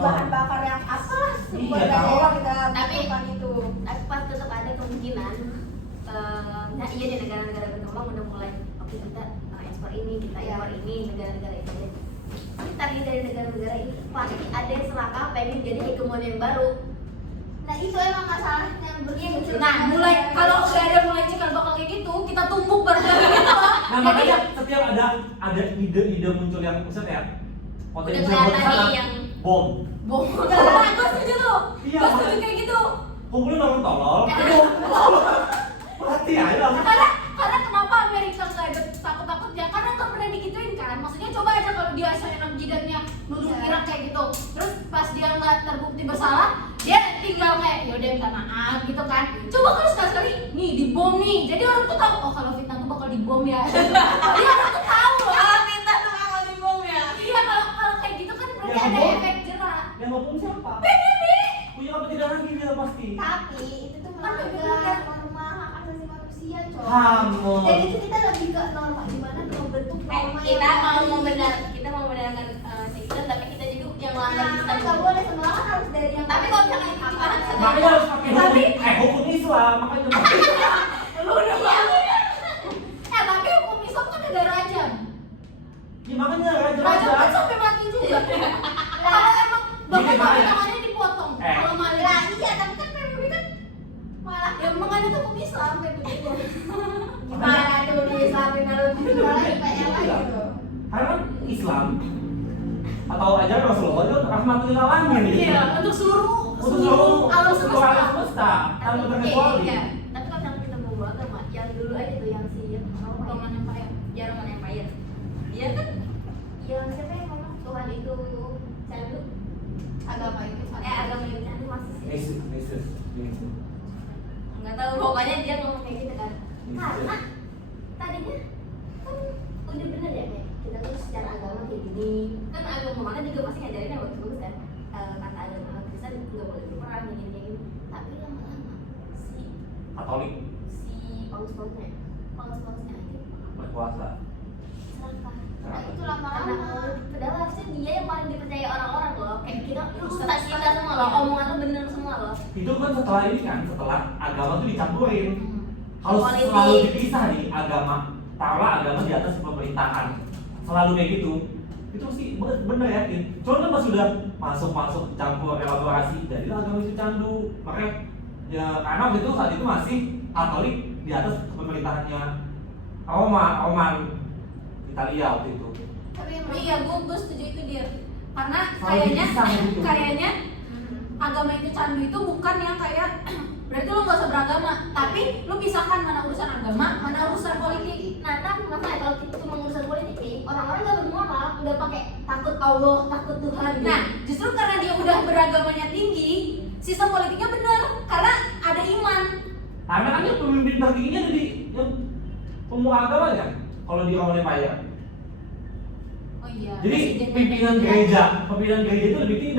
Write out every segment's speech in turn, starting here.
bahan bakar yang apalah sumber Iya, daya tahu. yang kita Tapi- butuhkan itu. Tapi pas tetap ada kemungkinan nah iya di negara-negara berkembang udah mulai oke kita ekspor ini, kita impor ini, negara-negara ini. Tapi dari negara-negara ini pasti ada yang serakah pengen jadi hegemoni yang baru. Nah itu emang masalahnya bermuncul. Nah, mulai kalau udah ada mulai cikal bakal kayak gitu, kita tumbuk bareng gitu loh. Nah makanya setiap ada ide-ide muncul yang misalnya ya Udah potensial kelihatan buat sana, nih yang bom. Bom. Nah, gue setuju tuh. Iya, Gue setuju makanya. kayak gitu. Kumpulin orang tolol. Mati aja langsung. Karena kenapa Amerika nggak ada takut-takutnya? Karena nggak pernah digituin kan. Maksudnya coba aja kalau dia senang jidatnya nuduh Iya. Irak kayak gitu. Terus pas dia nggak terbukti bersalah, dia tinggal kayak yaudah minta maaf gitu kan. Coba kalau sekali-sekali nih dibom nih. Jadi orang tuh tahu oh kalau fitnah tuh bakal dibom ya. Jadi orang tuh tahu loh. kalau minta tuh kalau di bom ya. Iya kalau kayak gitu kan berarti Ya, ada bom. efek jerak. Yang ngomong siapa? PBB. Punya kepentingan lagi dia pasti. Tapi itu tuh melanggar norma hak asasi manusia, coy. Kamu. Jadi itu kita lebih ke norma gimana membentuk norma Kita yang mau baik. membenarkan sistem tapi kita juga yang melanggar Nah, sistem. nggak boleh semua kan harus dari yang Tapi kalau misalkan itu dibahas sama- Makanya harus pakai hukum Islam, makanya Lu udah bangun. Tapi hukum Islam kan ada rajam. ya makanya Rajam kan raja-raja. sampai mati juga. Kalau emang bahkan Gini, makanya. tangannya dipotong. Kalau maling. Nah iya, tapi kan PBB kan malah Ya emang ada tuh hukum Islam PBB. gimana tuh di Islamin lebih malah IPL gitu. Karena kan Islam atau ajaran Rasulullah itu rahmatul lil alamin gitu. Iya, untuk seluruh Untuk seluruh alam seluruh alam semesta. semesta, tanpa Tapi terkecuali. iya. Tapi kalau misalkan kita mau agama, yang dulu aja tuh yang si Roman Empire. ya Roman Empire. Dia kan yang siapa yang ngomong Tuhan itu candu, Agama itu agama itu candu masih sih. Yesus. Nggak tahu pokoknya dia ngomong kayak gitu kan. Yesus. Karena tadinya kan udah bener ya kayak kita tuh secara agama kayak gini. Kan agama mana juga pasti ngajarin yang bagus kan. Kata agama Kristen nggak boleh berperang kayak gini. Tapi lama-lama Katolik si paus-pausnya aja berkuasa. serakah. Nah, itu Karena lama-lama padahal harusnya dia yang paling dipercaya orang-orang loh. Kayak kita ustaz kita semua loh, omongan lu bener semua loh. Itu kan setelah ini kan, setelah agama tuh dicampurin. Kalau Politik. selalu dipisah nih agama, taruhlah agama di atas pemerintahan, selalu kayak gitu. Itu sih bener yakin. Cuman kan pas sudah masuk campur elaborasi, jadilah agama itu candu. Makanya ya karena waktu itu saat itu masih Katolik di atas pemerintahannya Roman Italia waktu itu. tapi yang Iya, gue setuju itu dia. Karena Selalu dipisah gitu. kayaknya agama itu candu itu bukan yang kayak berarti lu nggak usah beragama, tapi lu pisahkan mana urusan agama, mana urusan politik. Nah, tapi masalahnya kalau kita cuma urusan politik nih, orang-orang nggak bermoral, nggak pakai takut Allah, takut Tuhan. Nah, justru karena dia udah beragamanya tinggi, sistem politiknya bener karena ada iman. Karena kan yang pemimpin tertingginya jadi yang pemuka agama kan, kalau di Roman Empire. Oh iya. Jadi presidennya pimpinan beda. gereja itu lebih tinggi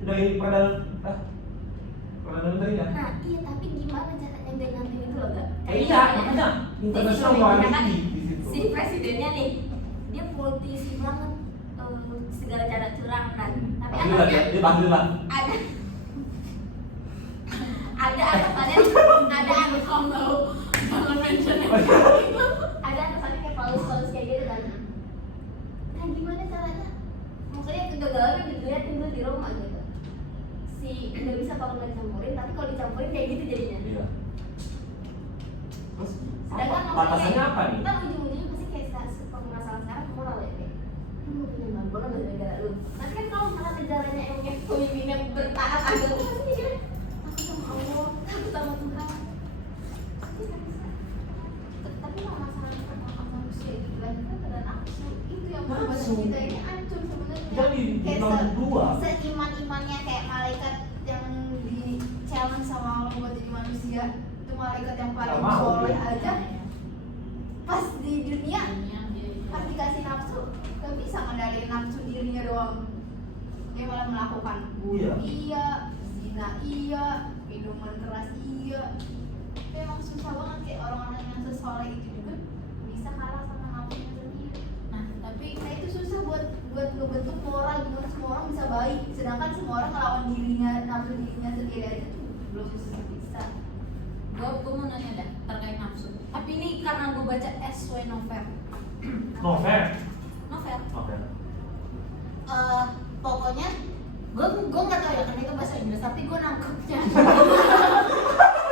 dari perdana menterinya. Nah, iya tapi gimana caranya dia ngantin itu loh, Gak? Iya, makanya internasional luar kan tinggi di situ. si presidennya nih, dia politisi banget, segala cara curang kan. Tapi Bahkan lah anaknya dia bahkan lah. ada atasannya, ada anak Kalau jangan mention yang ada atasannya kayak paus kayak gitu kan. Nah gimana caranya? Maksudnya kegagalannya dilihatin dulu di Roma gitu. Si nggak bisa kalau nggak dicampurin, tapi kalau dicampurin kayak gitu jadinya. Iya. Terus Sedangkan batasannya apa nih? Kan ujung-ujungnya pasti kayak permasalahan sekarang moral ya kayak lu punya banget dari negara lu. Nanti kan kalau misalnya negaranya emangnya pemimpinnya bertaat agama pasti mikirnya takut sama Allah, takut sama Tuhan. Tapi nggak bisa. Tapi kalau masalah hak manusia itu dilahirkan pada nafsu, itu yang membuat Nafsu. kita ini hancur sebenarnya. Jadi di kayak nomor dua. seiman-imannya kayak malaikat yang di challenge sama Allah buat jadi manusia, itu malaikat yang paling Nggak mau soleh dia. aja pas di dunia pas dikasih nafsu gak bisa ngendaliin nafsu dirinya doang, dia malah melakukan bunuh iya, zina iya, minuman keras iya. Itu emang susah banget kayak orang-orang yang sesoleh itu juga bisa kalah sama nafsunya sendiri. Nah, tapi Tapi nah itu susah buat ngebentuk moral gimana semua orang bisa baik, sedangkan semua orang ngelawan dirinya, nafsu dirinya sendiri aja tuh belum bisa. Gue mau nanya dah terkait nafsu. Tapi ini karena gue baca SW novel. Novel. Oke. Pokoknya gue nggak tahu ya karena itu bahasa Inggris, tapi gue nangkepnya.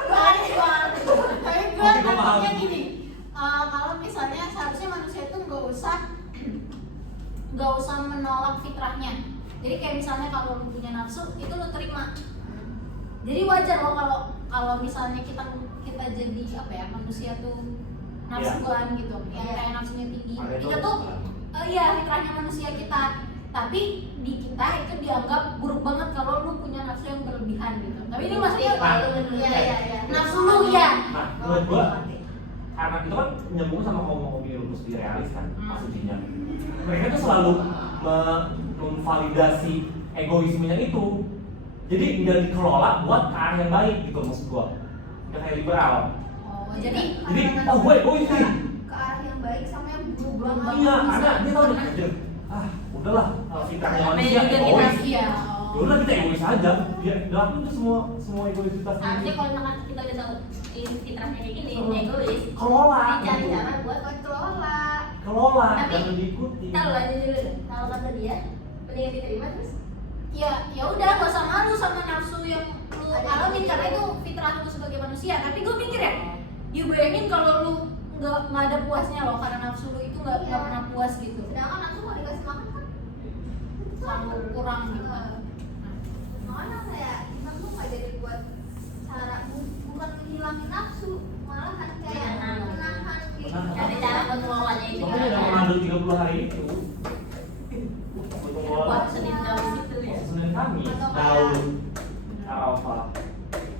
Tapi gue Oke, gua paham. nangkepnya gini. Kalau misalnya seharusnya manusia itu nggak usah menolak fitrahnya. Jadi kayak misalnya kalau lu punya nafsu itu lu terima. Jadi wajar loh kalau misalnya kita jadi apa ya, manusia tuh nafsuan gitu, yang kayak nafsunya tinggi. Itu tuh iya fitrahnya manusia kita. Tapi di kita itu dianggap buruk banget kalau lu punya nafsu yang berlebihan gitu. Tapi ini maksudnya nafsu lu ya. Nah, menurut gua karena itu kan nyambung sama ngomong-ngomong rumus di realis kan, maksudnya mereka tuh selalu memvalidasi egoismenya itu, jadi nggak dikelola buat ke arah yang baik gitu maksud gua, nggak kayak liberal. Oh, jadi Gue egois nih, Ke arah yang baik sama yang buruk banget. iya karena dia tahu nih, udahlah fitrahnya manusia egois, ya. ya udah kita egois aja, dia lakuin tuh semua egoisitas Harusnya ini. kalau misalkan kita udah tahu fitrahnya kayak gini, egois, Kelola, cari gitu. cara buat Kelola. Tapi, jangan diikuti. tahu aja dulu. Kalau kata dia, mendingan diterima terus. Ya udah gak usah malu sama nafsu yang lu alamin karena itu fitrah lu sebagai manusia. Tapi gue mikir ya, you bayangin kalau lu nggak ada puasnya loh karena nafsu lu itu nggak pernah puas gitu. Sedangkan nafsu kalau dikasih makan kan Selalu kurang gitu. makanya kayak kita tuh nggak jadi buat cara bukan menghilangin nafsu, malahan kayak menahan gitu. Cari cara buat ngelolanya itu. Makanya yang mengandung 30 hari itu untuk mengelola Buat Senin Kamis itu ya. Senin Kamis, Atau Daud, Arafah.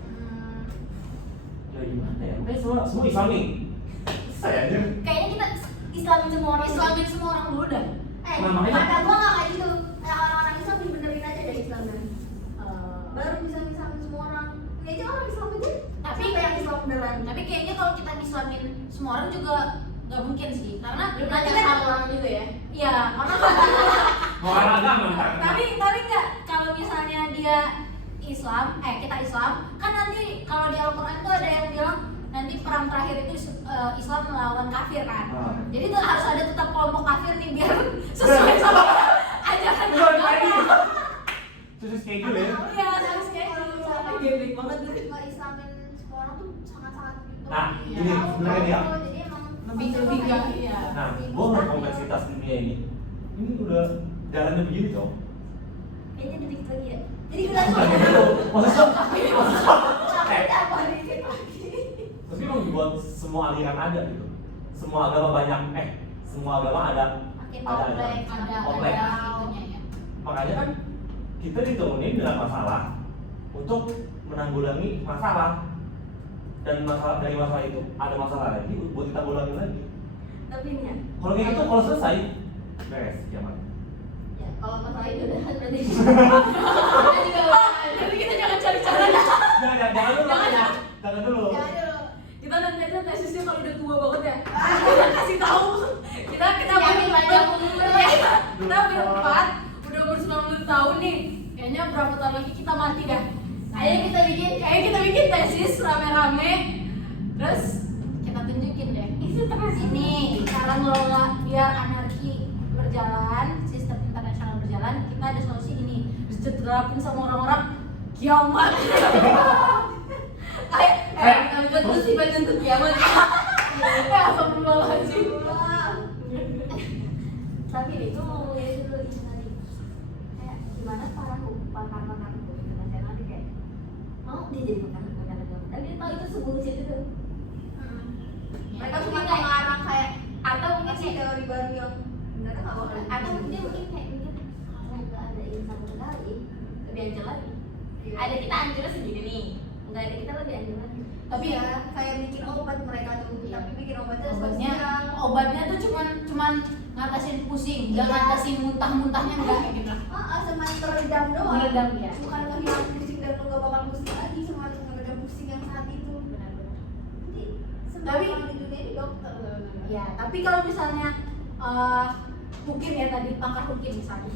Hmm, Ya gimana ya? Makanya semua Islami. Saya aja. Kayaknya kita Islamin semua orang dulu dah. Nah, makanya- kata gua nggak kayak gitu. Kayak orang-orang Islam dibenerin aja dari Islamnya. Baru bisa misahin semua orang. Ini aja orang Islam aja. Tapi Siapa yang Islam beneran? Tapi kayaknya kalau kita Islamin semua orang juga nggak mungkin sih, karena Belum nanti nanya kan sama orang juga ya. ya orang Mau agama kan? tapi nggak kalau misalnya dia Islam, kita Islam kan nanti kalau di Al-Quran tuh ada yang bilang nanti perang terakhir itu Islam melawan kafir kan. Jadi tuh harus ada tetap kelompok kafir nih biar sesuai sama ajaran agama. Terus schedule ya. Iya, harus kayak Kalau gitu. misalkan Gebek banget tuh. cuma Islamin semua orang tuh sangat-sangat gitu. Nah, Iya. ini sebenarnya dia. Jadi emang Lebih konsepnya ke kayak iya. gitu. Nah, gua ngeliat kompleksitas dunia ini udah jalannya begini dong. Kayaknya dikit lagi ya. Jadi kita Maksudnya apa dikit lagi? tapi emang dibuat semua aliran ada gitu. Semua agama semua agama ada Makin ada kompleks. kompleks. itunya ya. Makanya kan kita diturunin dengan masalah untuk menanggulangi masalah, dan dari masalah itu ada masalah lagi buat kita ulangi lagi. Tapi ini ya. Kalau kayak gitu kalau selesai beres kiamat. Ya, kalau masalah itu udah berarti. Jadi kita jangan cari cara dah. Jangan dulu, Jangan. jangan dulu. Jangan dulu. Kita nanti aja tesisnya kalau udah tua banget ya. Kita kasih tahu. Kita Yakin panjang umur. Ya, kita berempat udah umur 90 tahun nih. Kayaknya berapa tahun lagi kita mati dah. Kayaknya kita bikin tesis rame-rame. Terus kita tunjukin deh. Ini cara ngelola biar anarki berjalan, sistem internasional berjalan. Kita ada solusi ini. Terus diterapin sama orang-orang kiamat. Kayak terus tiba untuk kiamat. Astagfirullahaladzim. Tapi itu ngomongin itu dulu itu tadi. Kayak gimana para pakar-pakar hukum internasional nih kayak mau dia jadi pakar agama. Dan dia tahu itu sebullshit itu. Mereka cuma mengarang kayak Atau mungkin kasih kayak teori baru yang benernya nggak bakal. atau dia mungkin kayak mikir kalau nggak ada ini sama sekali lebih hancur lagi. Ada kita hancurnya segini nih, nggak ada kita lebih hancur lagi. Tapi ya kayak bikin obat mereka tuh. Iya. Tapi bikin obatnya Obatnya tuh cuman ngatasin pusing, nggak ngatasin muntah-muntahnya enggak kayak gitu. cuma meredam doang. Meredam, ya. Bukan ngehilangin pusing dan lu nggak bakal pusing lagi, cuma meredam pusing yang saat itu. Benar-benar. Jadi semua Tapi- orang di dunia ini dokter. Ya, tapi kalau misalnya Hukim ya tadi, pakar hukim misalnya.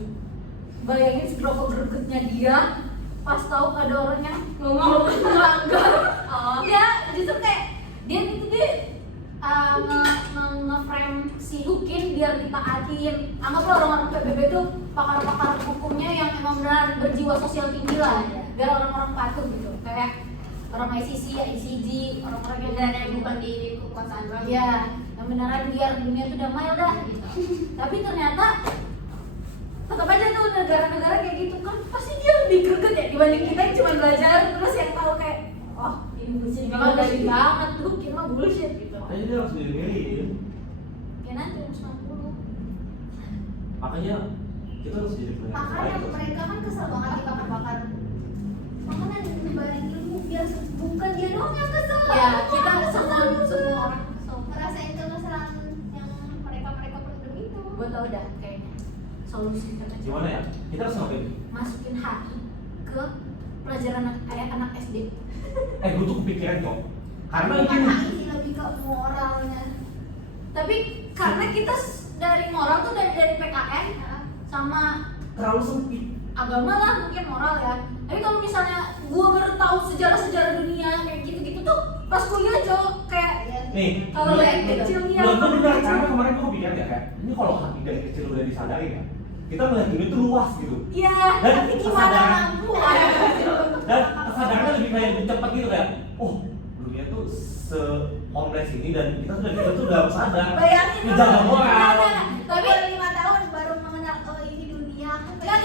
Bayangin seberapa gregetnya dia pas tahu ada orang yang ngomong melanggar. Ya, justru kayak dia itu nge-frame si Hukin biar ditaatin. Anggaplah orang-orang PBB itu pakar-pakar hukumnya yang emang benar berjiwa sosial tinggi lah, biar orang-orang patuh gitu. Kayak orang ICC, ICG, orang-orang yang dan yang bukan di kekuasaan banget. ya, yang beneran biar dunia itu damai dah gitu. Tapi ternyata tetap aja tuh negara-negara kayak gitu kan pasti dia lebih greget ya dibanding kita yang cuma belajar terus yang tahu kayak oh ini bullshit Memang banget bullshit. banget tuh kira bullshit gitu. Makanya dia harus milih-milih. Ya nanti umur 90. Makanya kita harus jadi pelayan yang Makanya baik. mereka kan kesel banget dibakar-bakar. Makanya nyebarin ilmu biar bukan dia doang yang kesel. Ya kita semua orang ngerasain kekesalan yang mereka pendem itu. gue tau dah kayaknya solusi terkecil. Gimana ya? Kita harus ngapain? Masukin HI ke pelajaran anak SD. Gue tuh kepikiran kok. Karena Bukan itu HI sih, lebih ke moralnya. Tapi karena kita dari moral tuh dari PKN sama terlalu sempit. agama lah mungkin moral ya. Tapi kalau misalnya gue baru tahu sejarah dunia kayak gitu-gitu tuh pas kuliah Jo kayak Nih, kalau yang kecilnya Menurut gue benar, karena kemarin gue kepikiran ya kayak ini kalau hati dari kecil udah disadarin ya, kita melihat dunia itu luas gitu. iya, Dan tapi gimana kesadaran- mampu Dan kesadarannya lebih kayak lebih cepat gitu kayak, oh dunia tuh se-kompleks ini dan kita tuh udah sadar. bayangin Menjaga moral. Tapi 5 tahun baru mengenal oh ini dunia. enggak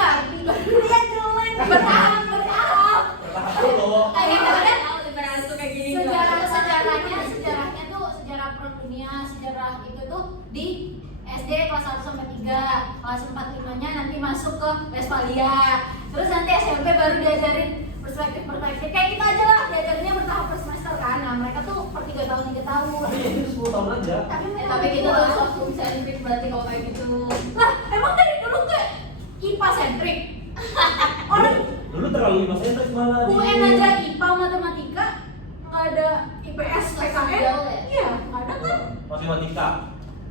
Dunia cuman bertahap Bertahap dulu. kayak kadang Tahu liberal tuh kayak gini. sejarahnya tuh sejarah perang dunia, sejarah itu tuh di SD kelas 1 sampai 3, kelas 4 5-nya nanti masuk ke Westphalia. Terus nanti SMP baru diajarin perspektif kayak kita aja lah, diajarinnya bertahap per semester kan. Nah, mereka tuh per 3 tahun. Tapi ya itu 10 tahun aja. Tapi kita harus langsung sentris berarti kalau kayak gitu. Lah, emang dari dulu kayak IPA sentrik. Orang Dulu terlalu 5 sentris malah. UN aja IPA matematika, nggak ada IPS PKN. Jauh ya? Iya, nggak ada kan? Matematika.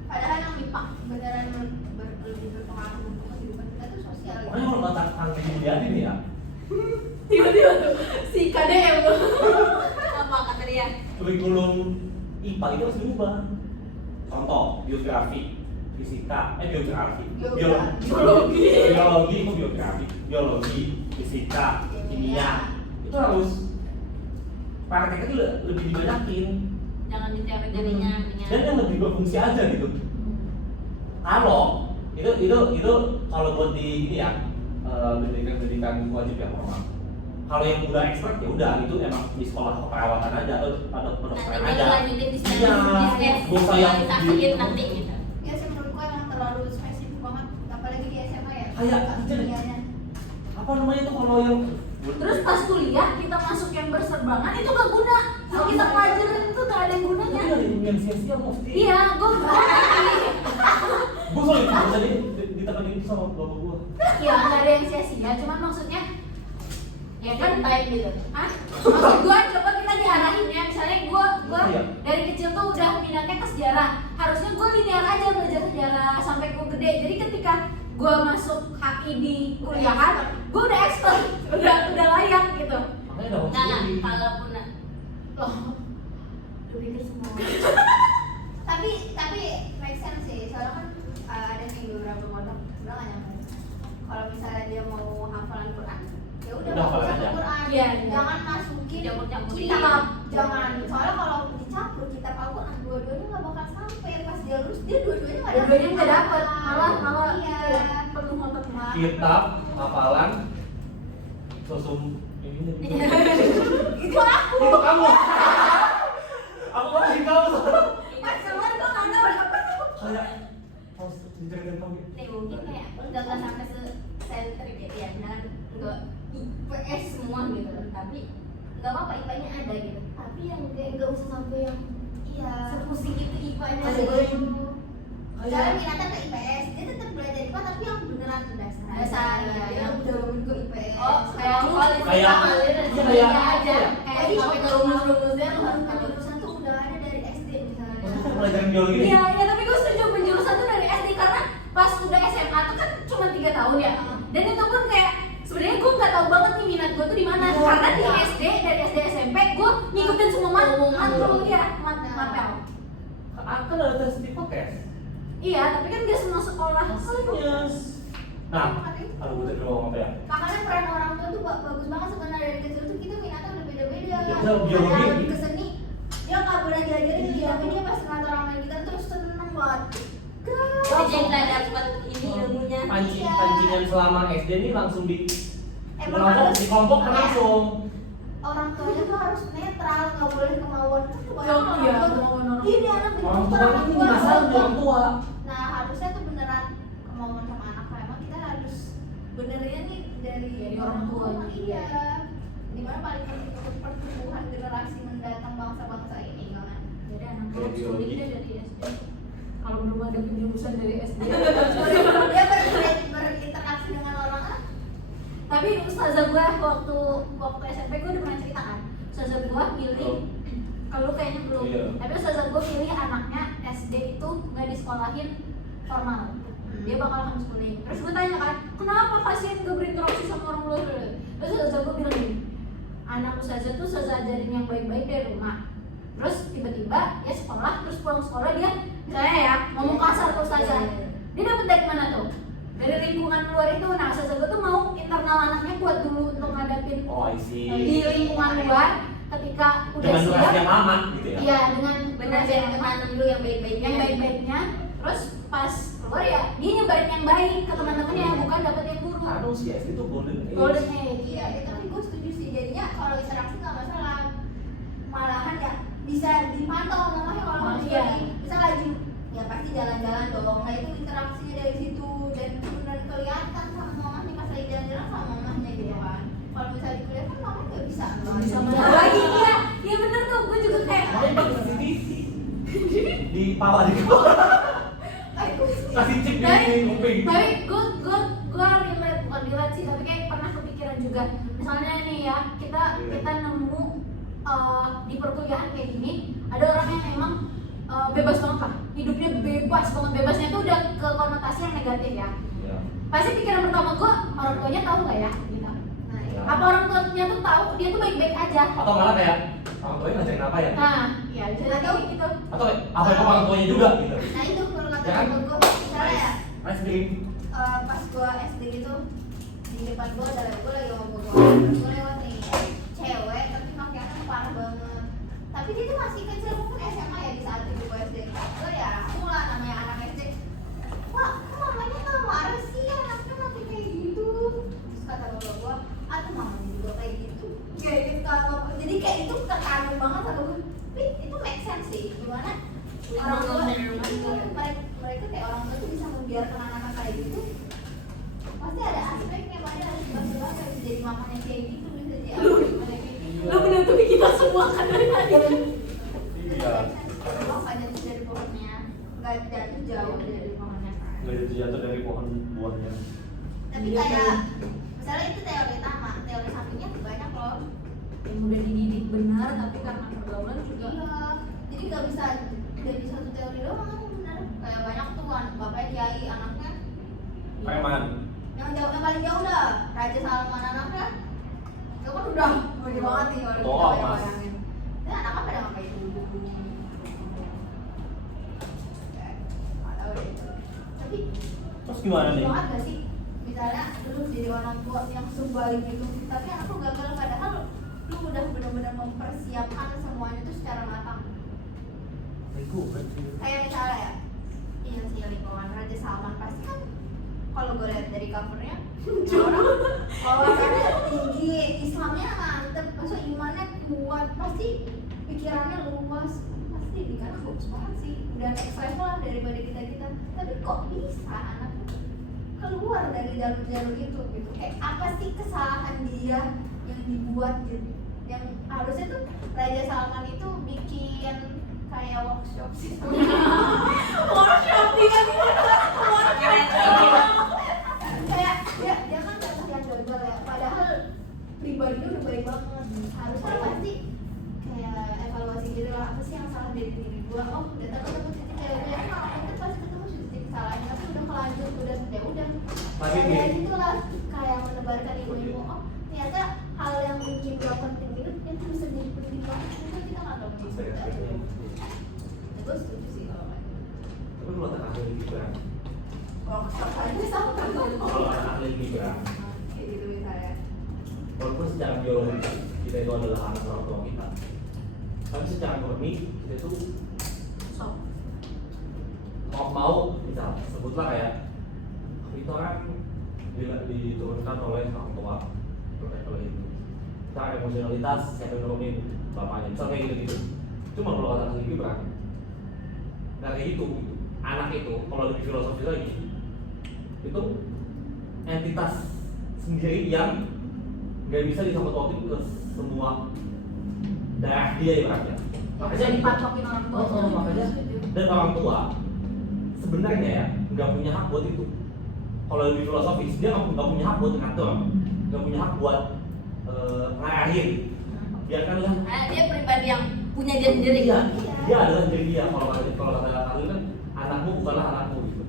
padahal yang MIPA beneran lebih berpengaruh untuk kehidupan kita tuh sosial. Makanya kalau kata Kang Mulyadi nih ya, Tiba-tiba tuh si KDM tuh. Apa kata dia? kurikulum IPA itu harus diubah. Contoh, biografi, fisika, biologi, fisika, kimia. Itu harus prakteknya tuh lebih dibanyakin Jangan di teori-teorinya dan yang lebih berfungsi aja gitu. Kalau itu kalau buat di ini ya pendidikan wajib ya normal. Kalau yang udah expert ya udah itu emang di sekolah keperawatan aja atau kedokteran nanti aja. baru lanjutin di Iya, gak usah yang spesialisasiin nanti gitu. Ya sih menurutku emang terlalu spesifik banget, apalagi di SMA ya. Kayak kimianya. apa namanya tuh kalau yang Terus pas kuliah kita masuk yang berserbangan itu gak guna. Yang kita pelajarin itu gak ada gunanya. itu dari yang sia-sia mesti. Iya, gue Gue soalnya itu tadi ditemenin itu sama bapak gue. ya nggak ada yang sia-sia. Cuman maksudnya ya kan baik gitu. Hah? Maksud gue coba kita diarahin ya. Misalnya gue Iya. dari kecil tuh udah minatnya ke sejarah. Harusnya gue linear aja belajar sejarah sampai gue gede. Jadi ketika gue masuk HI di kuliahan, gue udah expert, udah layak gitu. Makanya udah Nah, homeschooling. kalaupun Loh, lu pikir semua tapi make sense sih, soalnya kan ada sih beberapa pondok sebenarnya nggak nyampe. Kalau misalnya dia mau hafalan Quran, ya udah Udah fokus hafalan ke aja. Quran. Iya, Jangan masukin Campur-campurin. kitab, jangan. Soalnya kalau dicampur kitab Al-Quran dua-duanya nggak bakal sampai. Pas dia lulus dia dua-duanya nggak dapet. dua-duanya nggak dapet, malah iya. perlu ngotot malah. Kitab, hafalan, sosum ini. Itu aku. Itu kamu. Aku masih kamu. Pas keluar gua nggak tahu apa itu. Kayak harus diceritain kamu. nih mungkin kayak enggak sampai se-sentrik gitu ya, jangan enggak IPS semua gitu kan, tapi enggak apa-apa IPA-nya ada gitu, tapi yang kayak enggak usah sampai yang Iya. sepusing itu IPA-nya Masih gitu. belum. Kayak Jangan minatnya ke IPS, dia tetap belajar IPA tapi yang beneran dasar. Iya, Dia yang udah ke IPS. Oh, kayak Kayak- kayak iya, kayak- aja. Jadi Sampai ke rumus-rumusnya lu lu harus harus penjurusan tuh udah ada dari SD misalnya. Maksudnya pelajaran biologi nih. Iya, tapi gue setuju penjurusan tuh dari SD karena pas udah cuma 3 tahun ya. Dan itu pun kayak sebenarnya gue nggak tahu banget nih minat gue tuh di mana. Karena di SD, dari SD SMP gue ngikutin semua matkul ya, mapel. Kan ada tes di podcast. Iya, tapi kan dia semua sekolah. Makanya. Nah, aduh gue tadi ngomong apa ya? Makanya peran orang tua tuh bagus banget sebenarnya. Dari kecil tuh kita minatnya udah beda-beda. Beda, Ada biologi. yang lebih ke seni, dia nggak pernah diajarin, tapi dia pas ngeliat orang main gitar terus seneng banget. Jadi nggak dapat ini ilmunya. Pancingan selama SD ini langsung di Emang harus di kelompok iya. langsung. Orang tuanya tuh harus netral, nggak boleh kemauan. Iya, kemauan orang. Ini anak Orang diputar tua orang ini tua. masalah di orang tua. Nah harusnya tuh beneran kemauan sama anak. Emang kita harus benernya nih dari orang tua. Iya. Dimana paling penting untuk pertumbuhan generasi mendatang bangsa-bangsa ini kan. Jadi anak Kayak gue biologi. dia dari SD. Kalau belum ada penjurusan dari SD. Dia berinteraksi dengan orang. Tapi ustazah gue waktu SMP gue udah pernah cerita kan. Ustazah gue milih, kalau kayaknya belum. Iya. Tapi ustazah gue milih anaknya SD itu nggak disekolahin formal. Dia bakal homeschooling. Terus gue tanya kan, kenapa kasihan gak berinteraksi sama orang luar? Terus ustazah gue bilang gini, anak ustazah tuh ustazah ajarin yang baik-baik dari rumah. Terus tiba-tiba ya sekolah, terus pulang sekolah dia misalnya ya ngomong kasar ke ustazah. Dia dapet dari mana tuh? Dari lingkungan luar itu. Nah ustazah gue tuh mau internal anaknya kuat dulu untuk ngadapin Oh, I see. di lingkungan luar. Ketika udah Dengan durasi siap, yang lama gitu ya. iya dengan Benar durasi jadi yang lama, ketanam dulu yang baik-baiknya. yang baik-baiknya. Terus pas keluar ya dia nyebarin yang baik ke teman-temannya, bukan dapet yang buruk. Aduh si SD itu golden age. Golden age. Iya, tapi gue setuju sih. Jadinya kalau interaksi nggak masalah. Malahan ya bisa dipantau mamanya kalau masih Iya. bisa lagi ya pasti jalan-jalan dong. Nah itu interaksinya dari situ dan benar kelihatan sama mamanya pas lagi jalan-jalan sama mamanya gitu kan. Kalau misalnya di kuliah kan mamanya nggak bisa. Bisa marah lagi. Iya bener tuh, gue juga kayak Makanya pakai CCTV di pala di kepala. Kasih chip di kuping. tapi gue relate, bukan relate sih, tapi kayak pernah kepikiran juga. Misalnya nih ya, kita nemu di perkuliahan kayak gini, ada orang yang emang bebas banget lah, hidupnya bebas banget. Bebasnya tuh udah ke konotasi yang negatif ya. Iya. Pasti pikiran pertama gue, orang tuanya tahu nggak ya? Gitu. Nah, iya. Apa orang tuanya tuh tahu dia tuh baik-baik aja? Atau malah kayak orang tuanya ngajarin apa ya? Nah, ya jadi kayak gitu. Atau apa yang orang tuanya juga gitu. Nah itu kalau kata Ya kan? gue misalnya ya Nice dream. pas gue SD gitu di depan gue ada gue lagi ngobrol gue lewat nih cewek tapi pakaiannya parah banget, tapi dia tuh masih kecil mungkin SMA ya di saat itu gue SD. Gue ya aku lah namanya anak SD, wah kok mamanya nggak marah sih anaknya makin kayak gitu. Terus kata bapak gue, aduh mamanya juga kayak gitu kalau jadi kayak itu ketanam banget sama gue. Tapi itu make sense sih, gimana orang tua mereka kayak orang tua tuh bisa membiarkan anak-anak kayak gitu. Pasti ada aspeknya, pada harus bahasa bisa jadi mamanya kayak gitu, bisa jadi mamanya kayak gitu. Lu menutupi kita semua kan dari tadi. Iya. Kalau nggak jatuh dari pohonnya, nggak jatuh jauh dari pohonnya kan. Nggak ada jatuh dari pohon buahnya. Tapi Iya, kayak kan. misalnya itu teori utama, teori sampingnya tuh banyak loh. Yang udah dididik benar, tapi karena pergaulan juga. Iya, jadi nggak bisa dari satu teori doang kan benar. Kayak banyak tuh kan, bapaknya kiai, anaknya Preman. yang jauh, yang paling jauh dah Raja Salman anaknya. Itu kan udah gede banget nih kalau Oh, kita Mas. bayangin. Dan anaknya pada ngapain dulu? Nggak tahu deh. Tapi Terus gimana nih? banget gak sih? Misalnya lu jadi orang tua yang sebaik itu, tapi anak lu gagal padahal lu udah benar-benar mempersiapkan semuanya itu secara matang. Kayak misalnya ya, iya sih lingkungan Raja Salman pasti kan kalau gue lihat dari covernya orang wawasannya tinggi, Islamnya mantep, maksud imannya kuat, pasti pikirannya luas, pasti kan bagus banget sih, udah next level lah daripada kita. Tapi kok bisa anak keluar dari jalur-jalur itu gitu? Kayak apa sih kesalahan dia yang dibuat gitu? Yang harusnya tuh Raja Salman itu bikin kayak workshop sih. Workshop tiba-tiba. Kayak dia kan kayak yang gagal ya, padahal pribadinya udah baik banget. Harusnya pasti kayak evaluasi gitu lah, apa sih yang salah dari diri gua. Oh, udah ketemu titik kayak kan pasti ketemu titik disalahin tapi udah kelanjut udah ya udah Tapi ya gini. itulah kayak menebarkan ilmu oh ternyata hal yang mungkin gak penting itu bisa jadi penting banget itu kita nggak tahu nih gue setuju sih kalau kayak gitu. Tapi kalau anak ahli Gibran, Kalau kesal aja sama kan kalau anak ahli Gibran, kayak gitu misalnya. walaupun secara biologis kita itu adalah anak orang tua kita, tapi secara murni kita itu sok mau misal sebutlah kayak itu kan diturunkan oleh orang tua terkait oleh itu. Secara emosionalitas siapa yang nurunin bapaknya, misal kayak gitu-gitu. Cuma kalau anak ahli Gibran, nggak kayak gitu. Anak itu kalau lebih filosofis lagi itu entitas sendiri yang nggak bisa disangkut pautin ke semua daerah dia ibaratnya. bisa dipatokin orang tua. Makanya dan orang tua sebenarnya ya nggak punya hak buat itu. Kalau lebih filosofis dia nggak punya hak buat ngatur, nggak punya hak buat ngarahin. Biarkan lah. Dia pribadi yang punya dia sendiri. Iya, dia adalah diri dia. Kalau kata kalian kan anakmu bukanlah anakmu gitu.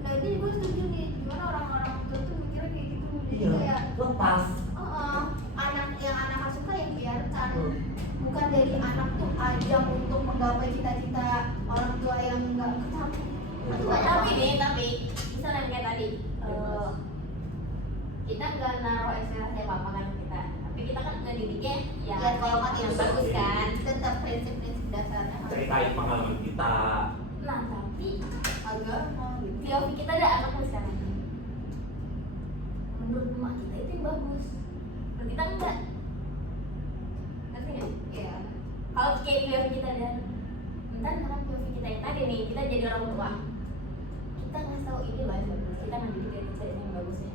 Nah ini gue setuju nih gimana orang-orang tua tuh mikirnya kayak gitu jadi Iya, kayak lepas. anak yang anak suka yang biarkan bukan dari anak tuh ajang untuk menggapai cita-cita orang tua yang nggak kecapai. Itu nggak Tapi apa-apa. nih, tapi misalnya kayak tadi kita nggak naruh ekspektasi apa kan kita, tapi kita kan ngedidiknya ya Ya, kalau kan yang itu bagus kan. tetap prinsip-prinsip dasarnya harus Ceritain pengalaman kita. Nah tapi agama gitu. POV kita ada anak sekarang. Menurut emak kita itu yang bagus, menurut kita enggak. Ngerti nggak? Iya. Kalau kayak POV kita ada, entar karena POV kita yang tadi nih, kita jadi orang tua, kita ngasih tahu ini lah yang bagus, kita ngedidik dari kita ini yang bagusnya.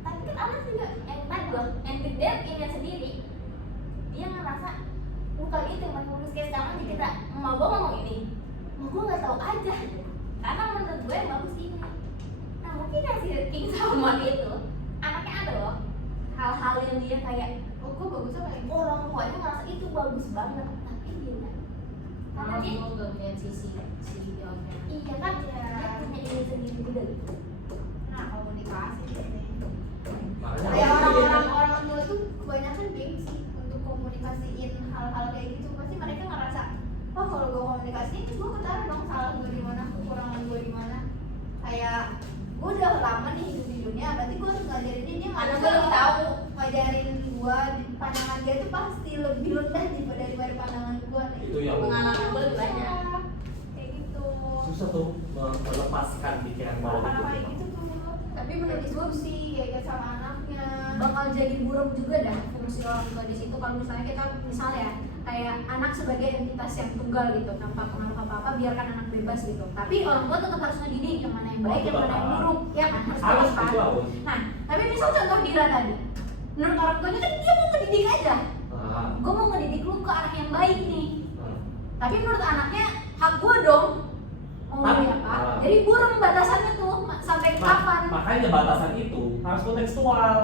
Tapi kan anak juga yang tadi loh, yang dia punya sendiri, dia ngerasa bukan itu yang bagus. Kayak sekarang nih kita, emak gua ngomong ini, emak gua nggak tahu aja, karena menurut gue yang bagus ini. Nah mungkin yang si King sama itu, anaknya ada loh hal-hal yang dia kayak Oh, kok bagusnya kayak gitu? orang tuanya ngerasa itu bagus banget, tapi dia nggak. Karena dia Mau lihat sisi videonya. iya kan dia punya ini sendiri juga gitu. Nah, komunikasi ini. Makanya Kayak harus orang tua tuh kebanyakan gengsi untuk komunikasiin hal-hal kayak gitu. Pasti mereka ngerasa, oh kalau gue komunikasiin, gue ketahuan dong salah gue di mana, kekurangan gue di mana. Kayak gue udah lama nih hidup di dunia, berarti gue harus ngajarin dia Karena nggak gue lebih tahu. ngajarin gue pandangan dia tuh pasti lebih rendah daripada pandangan gue. Itu yang Pengalaman gue lebih banyak. Kayak gitu. susah tuh melepaskan pikiran bawah Hal-hal itu. kayak gitu tuh. Tapi menurut gue diskusi kayak sama anaknya. bakal jadi buruk juga dah fungsi orang tua di situ kalau misalnya kita misalnya kayak anak sebagai entitas yang tunggal gitu tanpa pengaruh apa-apa biarkan anak bebas gitu tapi orang tua tetap harus ngedidik yang mana yang baik yang mana yang buruk ya kan harus Harus bebas kan itu harus. nah tapi misal contoh Dira tadi menurut orang tuanya kan dia mau ngedidik aja Nah, gue mau ngedidik lu ke arah yang baik nih nah. tapi menurut anaknya hak gue dong mau Tapi, apa jadi burung batasannya tuh sampai kapan Makanya batasan itu harus kontekstual.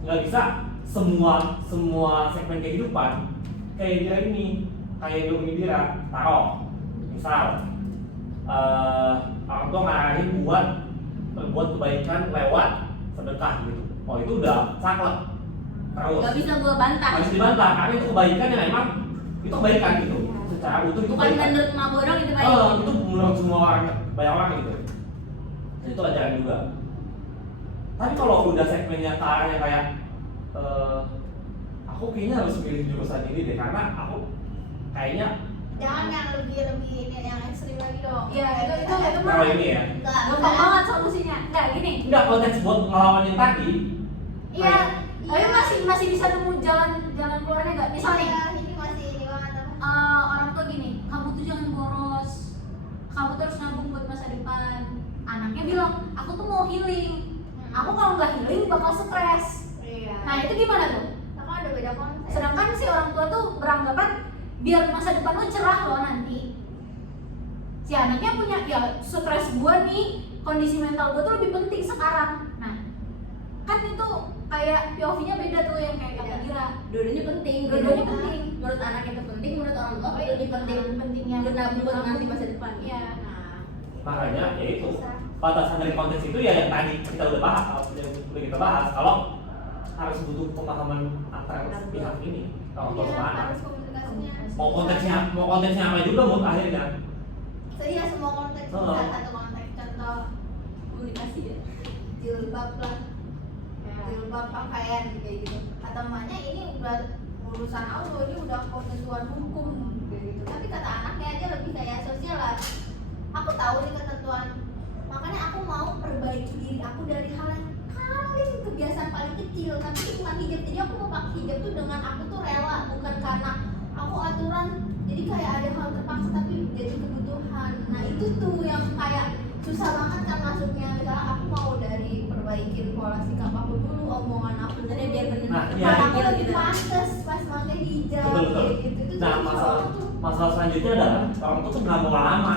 Nggak bisa semua segmen kehidupan kayak dia ini, kayak Ilmu Dira, taruh misal orang tua ngarahin buat berbuat kebaikan lewat sedekah gitu. Oh itu udah saklek terus. Gak bisa gue bantah. Harus dibantah karena itu kebaikan yang emang itu kebaikan gitu. Secara utuh itu Bukan kebaikan. menurut emak borong itu baik. Itu menurut semua orang, banyak orang gitu. Dan itu ajaran juga. Tapi kalau udah segmennya taranya kayak aku kayaknya harus pilih jurusan ini deh karena aku kayaknya Jangan yang lebih ini yang ekstrim lagi dong. ya itu kalau mah ini ya Enggak. gampang banget solusinya enggak gini enggak konteks buat ngelawan yang tadi. iya tapi masih bisa nemu jalan keluarnya nggak misal nih Iya, ini masih ini banget apa? orang tua gini kamu tuh jangan boros kamu tuh harus nabung buat masa depan anaknya bilang aku tuh mau healing aku kalau nggak healing bakal stres Iya. nah itu gimana tuh Sama ada beda konsep. sedangkan si orang tua tuh beranggapan biar masa depan lo cerah loh nanti si anaknya punya ya stres gua nih kondisi mental gua tuh lebih penting sekarang nah kan itu kayak POV-nya beda tuh yang kayak kata Dira Dua-duanya penting. Dua-duanya penting. Menurut anak itu penting, menurut orang tua lebih penting. pentingnya Lu nabung buat nanti masa depan. iya Nah, Makanya ya itu batasan dari konteks itu ya yang tadi kita udah bahas, kalau harus butuh pemahaman antara pihak ini orang tua sama anak. harus komunikasinya. Mau konteksnya apa juga mau akhirnya. Iya, semua konteks, misalnya satu konteks contoh komunikasi ya, jilbab lah, jilbab pakaian kayak gitu. Atau makanya ini udah urusan Allah, ini udah ketentuan hukum kayak gitu. Tapi kata anaknya aja lebih kayak sosial lah. Aku tahu nih ketentuan, makanya aku mau perbaiki diri aku dari hal yang paling kebiasaan paling kecil. Tapi itu bukan hijab, jadi aku mau pakai hijab tuh dengan aku tuh rela, bukan karena aku aturan. Jadi kayak ada hal terpaksa tapi jadi kebutuhan. Nah itu tuh yang kayak susah banget kan masuknya. Misalnya aku mau dari perbaikin pola sikap aku dulu, omongan aku dulu, Jadi biar bener Nah, biar aku gitu. lebih pantas pas pakai hijab Betul. kayak gitu. Itu Nah, tuh susah banget tuh. masalah selanjutnya adalah orang tua tuh nggak mau lama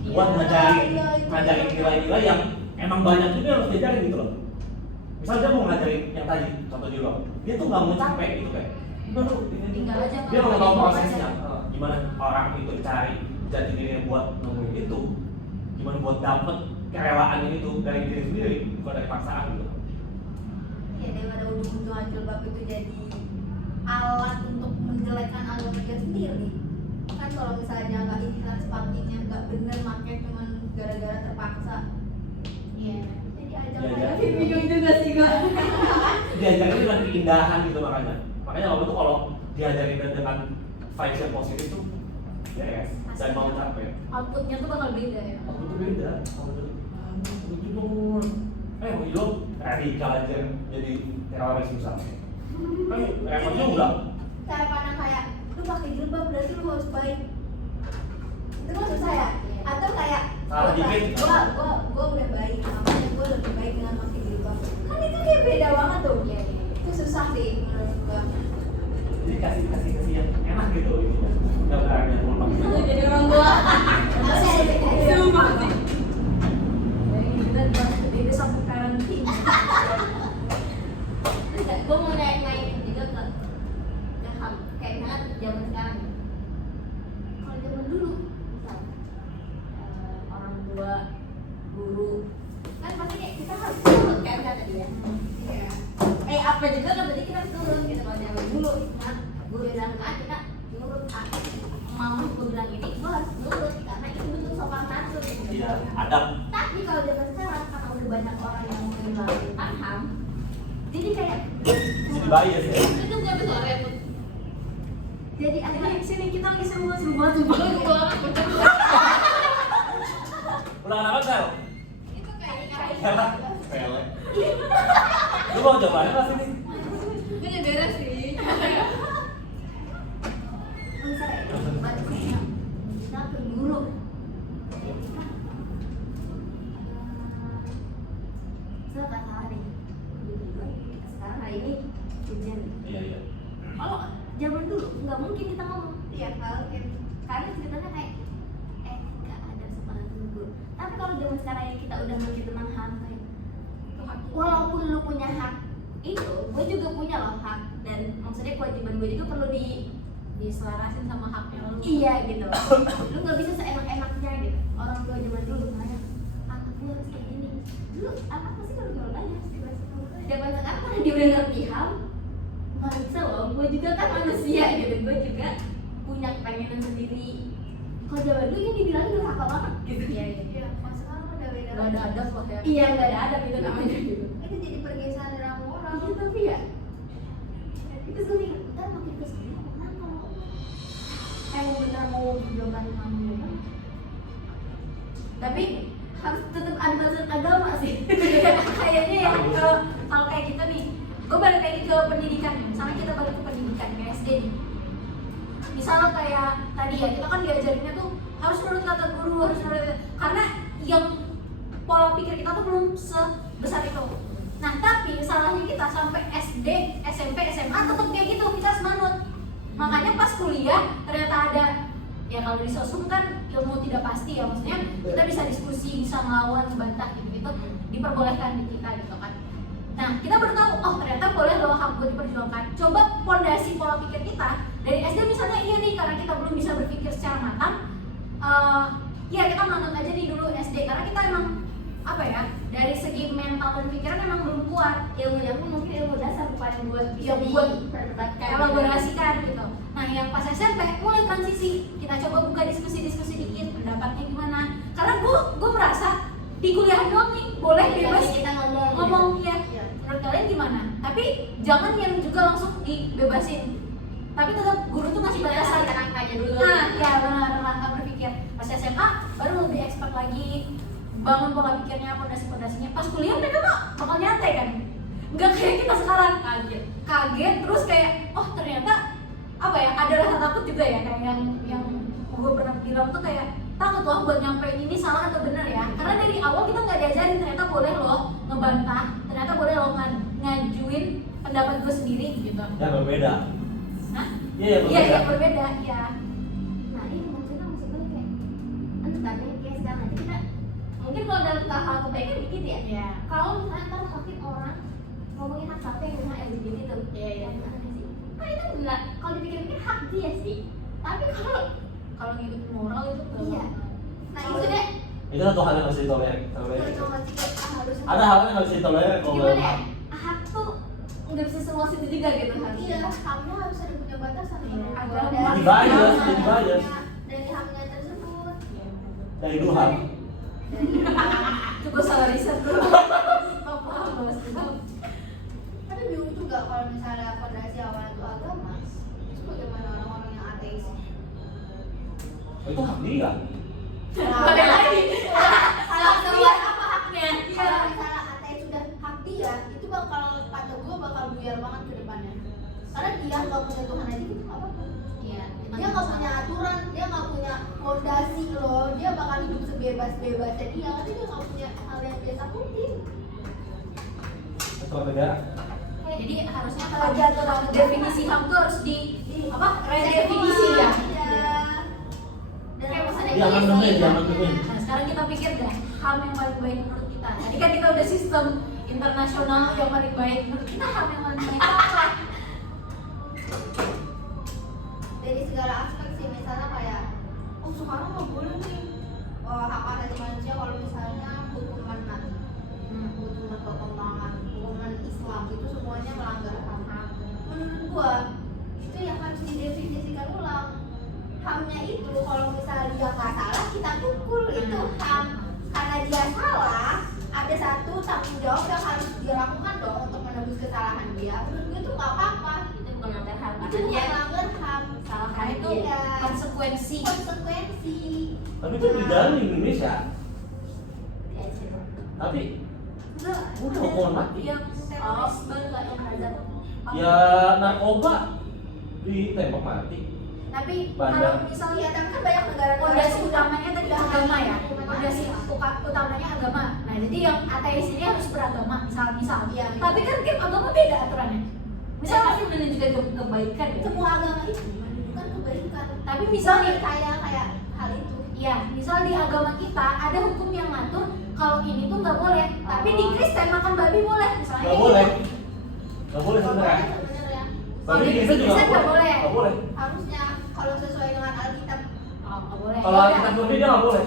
Iya. buat ngajarin Iya, itu. nilai-nilai yang emang banyak juga yang harus diajarin gitu loh. Misal dia mau ngajarin yang tadi contoh juga, dia tuh nggak mau capek gitu kayak, udah lu ini Tinggal aja, dia mau Bang. tahu prosesnya, gimana orang itu cari jati dirinya buat nemuin itu, gimana buat dapet kerelaan itu dari diri sendiri bukan dari paksaan gitu. Ya daripada ujung-ujung jilbab itu jadi alat untuk menjelekkan agama dia sendiri. Kan kalau misalnya nggak ikhlas pakainya, nggak bener pakai cuman gara-gara terpaksa. Iya. Jadi ajak Iya, aja iya. bingung juga sih gue. Diajarin dengan keindahan gitu makanya waktu itu kalau diajarin dengan vibes yang positif tuh yes dan mau capek. Outputnya tuh bakal beda ya. Aku tuh beda, lucu banget. Lo radikal aja jadi teroris misalnya. Kan repotnya udah. Cara pandang kayak lu pakai jilbab berarti lu harus baik. Itu maksud saya. Atau kayak Salah dikit. gua udah baik, makanya gua lebih baik dengan pakai jilbab. Kan itu kayak beda banget tuh. Iya. Itu susah sih menurut gua. Jadi kasih yang enak gitu gitu. Enggak berani mau Itu jadi orang tua. Masih ada bedanya. Sumpah sih. Dari kita itu sampai karantina. Gue mau naik juga ke HAM kayak misalnya zaman sekarang. Kalau zaman dulu, misal orang tua, guru, kan pasti kayak kita harus turun kan tadi ya. Iya. Apa juga kan tadi kita harus turun gitu kalau zaman dulu, kan guru bilang A kita nurut A. Mama gue bilang ini, gue harus nurut karena itu bentuk sopan santun. Gitu. Iya, adab. Tapi kalau zaman sekarang karena udah banyak orang yang mengenal tentang HAM, jadi kayak Jadi bias ya. itu nggak betul repot. Jadi akhirnya Sini kita lagi semua coba. Ulang apa Sel? Itu kayak Siapa? Pele. Lu mau cobain pas ini? gue udah beres sih. batasnya kita ke guru. Saya nggak salah nih. Sekarang hari ini ujian. Iya. Kalau zaman dulu nggak mungkin kita ngomong. Iya, kalau kayak Karena ceritanya kayak nggak ada sopan guru. Tapi kalau zaman sekarang yang kita udah ngerti tentang HAM kayak walaupun lu punya hak itu, gue juga punya loh hak dan maksudnya kewajiban gue juga perlu Diselarasin sama haknya lu. iya gitu. Lu nggak bisa seenak-enaknya gitu. Orang tua zaman dulu nanya, anak gue harus kayak gini. Dulu anak pasti kalau nanya zaman sekarang karena dia udah ngerti HAM, nggak bisa loh. Gue juga kan manusia gitu. Gue juga punya kepengenan sendiri. Kalau zaman dulu ini dibilangin udah nakal banget gitu. Iya. iya, kalau sekarang udah beda. Gak ada adab loh ya. Iya nggak ada adab itu namanya gitu. Itu jadi pergeseran dari orang. Iya tapi ya itu gue mikir kita makin kesini kenapa emang benar mau perjuangkan kamu ya kan? Tapi harus tetap ada batasan agama sih. Kayaknya ya kalau kayak kita nih, gue balik lagi ke pendidikan. Misalnya kita balik ke pendidikan ke SD nih. Misalnya kayak tadi ya kita kan diajarinnya tuh harus nurut kata guru, harus nurut karena yang pola pikir kita tuh belum sebesar itu. Nah tapi salahnya kita sampai SD, SMP, SMA tetap kayak gitu, kita harus manut. Makanya pas kuliah ternyata ada ya kalau di sosum kan ilmu tidak pasti ya, maksudnya kita bisa diskusi, bisa melawan, membantah gitu diperbolehkan di kita gitu kan. Nah kita baru tahu oh ternyata boleh loh hak gue diperjuangkan. Coba pondasi pola pikir kita dari SD misalnya iya nih karena kita belum bisa berpikir secara matang. Ya kita manut aja nih dulu SD karena kita emang apa ya, dari segi mental dan pikiran emang belum kuat. Ilmunya pun mungkin ilmu dasar bukan buat Ya, bisa buat diperdebatkan, Elaborasikan gitu. Nah yang pas SMP mulai transisi, kita coba buka diskusi-diskusi dikit, pendapatnya gimana. Karena gue merasa di kuliah doang nih boleh bebas kita ngomong ngomong ya. Iya. Menurut kalian gimana? Tapi jangan yang juga langsung dibebasin. Tapi tetap guru tuh ngasih batasan. kerangkanya dulu. Nah, ya benar, rangka berpikir. Pas SMA baru lebih expert lagi, bangun pola pikirnya, pondasi-pondasinya. Pas kuliah mereka mah bakal nyantai kan. Enggak kayak kita sekarang kaget terus kayak oh ternyata apa ya, ada rasa takut juga ya, kayak yang gue pernah bilang tuh kayak takut loh buat nyampein ini salah atau benar ya, karena dari awal kita nggak diajarin ternyata boleh loh ngebantah, ternyata boleh loh ngajuin pendapat gue sendiri gitu. Ya berbeda. Nah, Iya, iya ya berbeda ya. Nah ini maksudnya kayak entah nih kayak sekarang aja kita mungkin kalau dalam hal kebaikan dikit ya. Iya. Kalau misalnya ntar makin orang ngomongin hak siapa yang rumah LGBT tuh, Iya. kan itu benar. Kalau dipikir-pikir hak dia sih. Tapi Kalau ngikutin moral itu iya, nah itu deh. Itu satu hal yang harus ditolerir. Harus Ada hal yang harus ditolerir kalau gimana ya? dalam Hak tuh nggak bisa seluas itu juga gitu harusnya. Iya, haknya harus ada punya batasan. Agama. Jadi bias, jadi bias. Dari haknya tersebut. dari dua hal. Coba salah riset dulu. Apa bahas itu? Tapi bingung juga kalau misalnya fondasi awalnya itu agama, itu bagaimana orang-orang yang ateis? Itu hak dia. Balik lagi. Kalau Keluar apa haknya? kalau misalnya ateis sudah hak dia, itu bakal kata gue bakal buyar banget ke depannya. Karena dia nggak punya Tuhan aja gitu nggak apa-apa. Iya. Dia nggak punya aturan, dia nggak punya fondasi loh. Dia bakal hidup sebebas-bebasnya dia, tapi dia nggak punya hal yang dia takutin. Ketua negara. Jadi harusnya kalau definisi HAM tuh harus di apa? Redefinisi ya. Iya. Dan Kayak maksudnya Dia amandemen, dia amandemen. Nah sekarang kita pikir deh HAM yang paling baik menurut kita. Tadi kan kita udah sistem internasional yang paling baik, menurut kita HAM yang paling baik apa? dari segala aspek sih, misalnya kayak oh sekarang nggak boleh nih hak asasi manusia kalau misalnya hukuman mati, hukuman potong tangan, hukuman Islam itu semuanya melanggar HAM. Menurut gua itu yang harus didefinisikan ulang. HAM-nya itu kalau misalnya dia nggak salah kita pukul, itu HAM. Karena dia salah, ada satu tanggung jawab yang harus dia lakukan dong untuk menebus kesalahan dia. Menurut gua itu nggak apa-apa. itu bukan melanggar hak, Itu bukan melanggar HAM. Nah itu Iya. konsekuensi. Konsekuensi. Tapi itu di dalam Indonesia. Tapi Enggak, udah hukuman mati. yang terorisme nggak yang hazard. Ya narkoba ditembak mati. Tapi Bandar. kalau misalnya Iya, tapi kan banyak negara fondasi utamanya tadi agama ya, fondasi utamanya agama. Nah jadi yang ateis ini harus beragama, misal. Iya, Tapi kan tiap agama beda aturannya. Misal pasti menunjukkan kebaikan ya. semua agama itu menunjukkan kebaikan. tapi misal nih, Kayak hal itu. ya misal di agama kita ada hukum yang ngatur kalau ini tuh nggak boleh. Tapi di Kristen makan babi boleh, misalnya. Nggak kayak boleh. gitu. Nggak boleh sebenarnya. Sebenarnya Tapi di di Kristen juga nggak boleh. Nggak boleh. harusnya kalau sesuai dengan Alkitab. Oh nggak boleh. Kalau Ya udah. kita berbeda nggak boleh.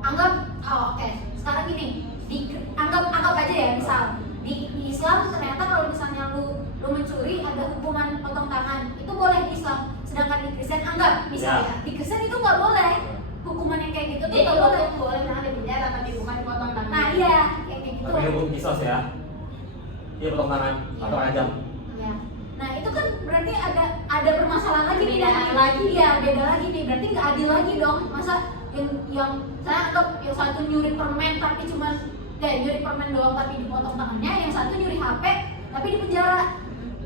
Anggap, oh, oke. Sekarang gini, anggap aja ya, misal di Islam ternyata kalau misalnya lu mencuri ada hukuman potong tangan, itu boleh di Islam. Sedangkan di Kristen anggap misalnya di Kristen itu nggak boleh. Hukuman yang kayak gitu tuh Jadi nggak boleh. boleh nah di penjara tapi bukan potong tangan. Nah iya, kayak gitu. Tapi hukum kisos ya. Dia potong tangan atau ancam. Ya. Nah itu kan berarti ada permasalahan lagi nih. Beda lagi. Iya beda lagi nih. Berarti nggak adil lagi dong. Masa yang saya anggap yang satu nyuri permen tapi cuman nyuri permen doang tapi dipotong tangannya, yang satu nyuri HP tapi di penjara.